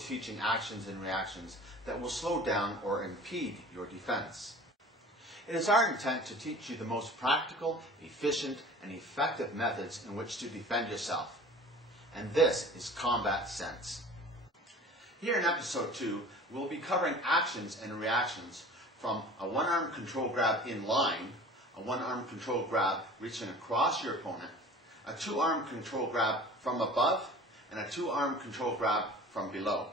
teaching actions and reactions that will slow down or impede your defense. It is our intent to teach you the most practical, efficient, and effective methods in which to defend yourself. And this is Combat Sense. Here in episode 2, we'll be covering actions and reactions from a one-arm control grab in line, a one-arm control grab reaching across your opponent, a two-arm control grab from above, and a two-arm control grab from below.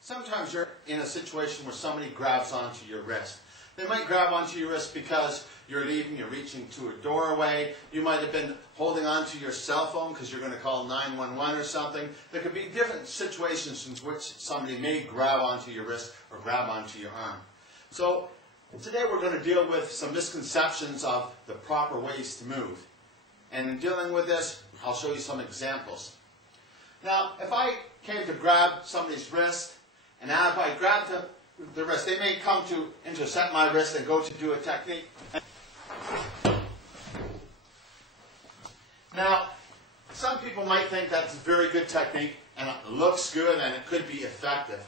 Sometimes you're in a situation where somebody grabs onto your wrist. They might grab onto your wrist because you're leaving, you're reaching to a doorway. You might have been holding onto your cell phone because you're going to call 911 or something. There could be different situations in which somebody may grab onto your wrist or grab onto your arm. So today we're going to deal with some misconceptions of the proper ways to move. And in dealing with this, I'll show you some examples. Now, if I came to grab somebody's wrist, and now if I grab the wrist, they may come to intercept my wrist and go to do a technique. Now, some people might think that's a very good technique, and it looks good, and it could be effective.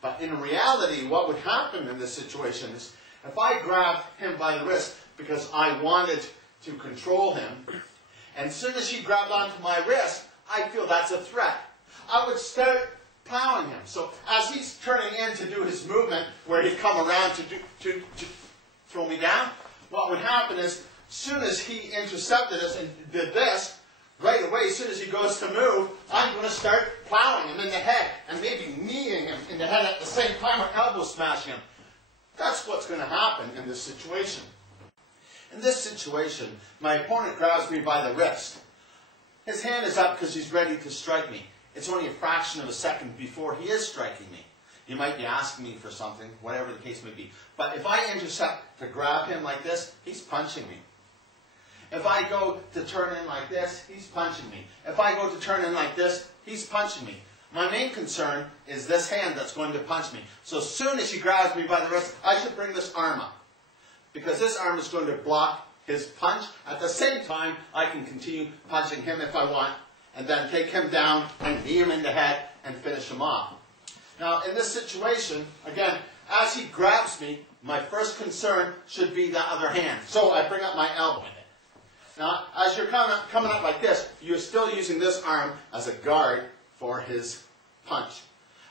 But in reality, what would happen in this situation is, if I grabbed him by the wrist because I wanted to control him, and as soon as he grabbed onto my wrist, I feel that's a threat. I would start plowing him. So as he's turning in to do his movement, where he'd come around to throw me down, what would happen is, as soon as he intercepted us and did this, right away, as soon as he goes to move, I'm going to start plowing him in the head, and maybe kneeing him in the head at the same time, or elbow smashing him. That's what's going to happen in this situation. In this situation, my opponent grabs me by the wrist. His hand is up because he's ready to strike me. It's only a fraction of a second before he is striking me. He might be asking me for something, whatever the case may be. But if I intercept to grab him like this, he's punching me. If I go to turn in like this, he's punching me. If I go to turn in like this, he's punching me. My main concern is this hand that's going to punch me. So as soon as he grabs me by the wrist, I should bring this arm up, because this arm is going to block his punch. At the same time, I can continue punching him if I want, and then take him down and knee him in the head and finish him off. Now, in this situation, again, as he grabs me, my first concern should be the other hand. So I bring up my elbow in it. Now, as you're coming up like this, you're still using this arm as a guard for his punch.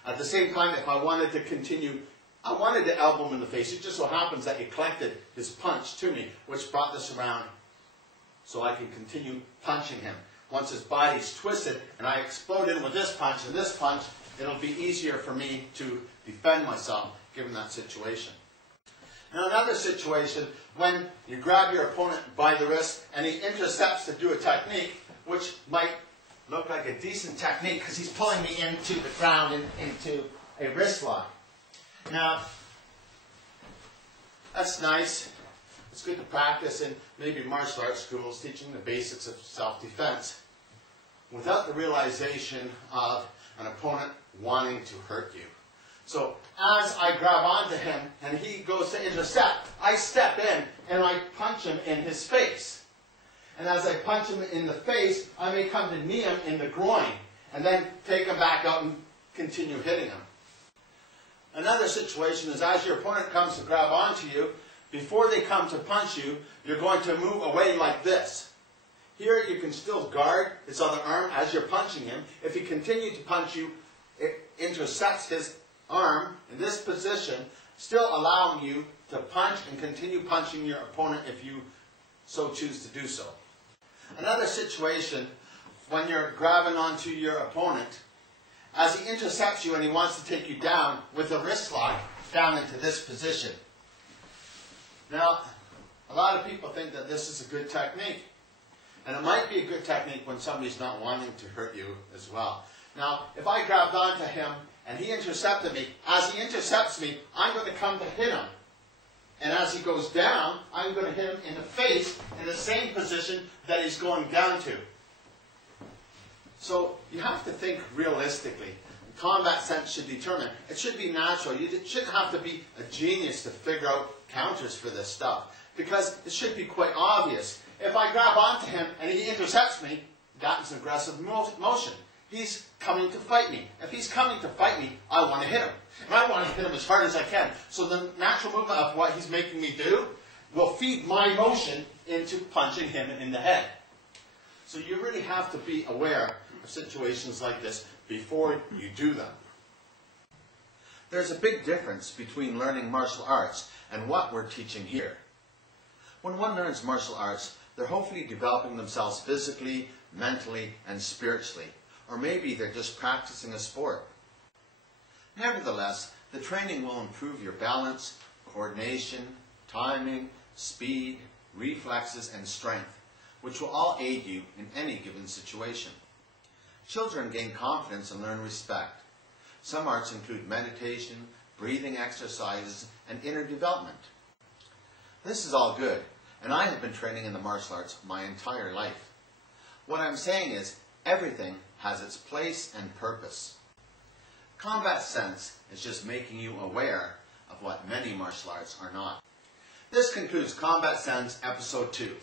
At the same time, if I wanted to continue, I wanted to elbow him in the face. It just so happens that he collected his punch to me, which brought this around so I can continue punching him. Once his body's twisted and I explode in with this punch and this punch, it'll be easier for me to defend myself given that situation. Now, another situation, when you grab your opponent by the wrist and he intercepts to do a technique, which might look like a decent technique because he's pulling me into the ground and into a wrist lock. Now, that's nice. It's good to practice in maybe martial arts schools, teaching the basics of self-defense, without the realization of an opponent wanting to hurt you. So as I grab onto him and he goes to intercept, I step in and I punch him in his face. And as I punch him in the face, I may come to knee him in the groin and then take him back out and continue hitting him. Another situation is, as your opponent comes to grab onto you, before they come to punch you, you're going to move away like this. Here you can still guard his other arm as you're punching him. If he continues to punch you, it intercepts his arm in this position, still allowing you to punch and continue punching your opponent if you so choose to do so. Another situation, when you're grabbing onto your opponent, as he intercepts you and he wants to take you down with a wrist lock down into this position. Now, a lot of people think that this is a good technique. And it might be a good technique when somebody's not wanting to hurt you as well. Now, if I grabbed onto him and he intercepted me, as he intercepts me, I'm going to come to hit him. And as he goes down, I'm going to hit him in the face in the same position that he's going down to. So you have to think realistically. Combat sense should determine. It should be natural. You shouldn't have to be a genius to figure out counters for this stuff, because it should be quite obvious. If I grab onto him and he intercepts me, that's an aggressive motion. He's coming to fight me. If he's coming to fight me, I want to hit him. And I want to hit him as hard as I can. So the natural movement of what he's making me do will feed my motion into punching him in the head. So you really have to be aware of situations like this before you do them. There's a big difference between learning martial arts and what we're teaching here. When one learns martial arts, they're hopefully developing themselves physically, mentally, and spiritually. Or maybe they're just practicing a sport. Nevertheless, the training will improve your balance, coordination, timing, speed, reflexes, and strength, which will all aid you in any given situation. Children gain confidence and learn respect. Some arts include meditation, breathing exercises, and inner development. This is all good, and I have been training in the martial arts my entire life. What I'm saying is, everything has its place and purpose. Combat sense is just making you aware of what many martial arts are not. This concludes Combat Sense Episode 2.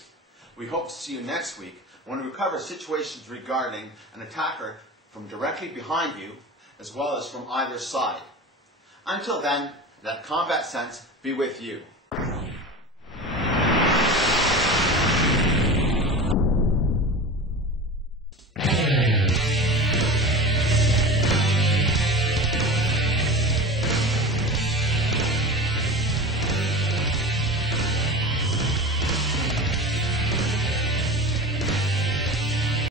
We hope to see you next week when we cover situations regarding an attacker from directly behind you as well as from either side. Until then, let combat sense be with you.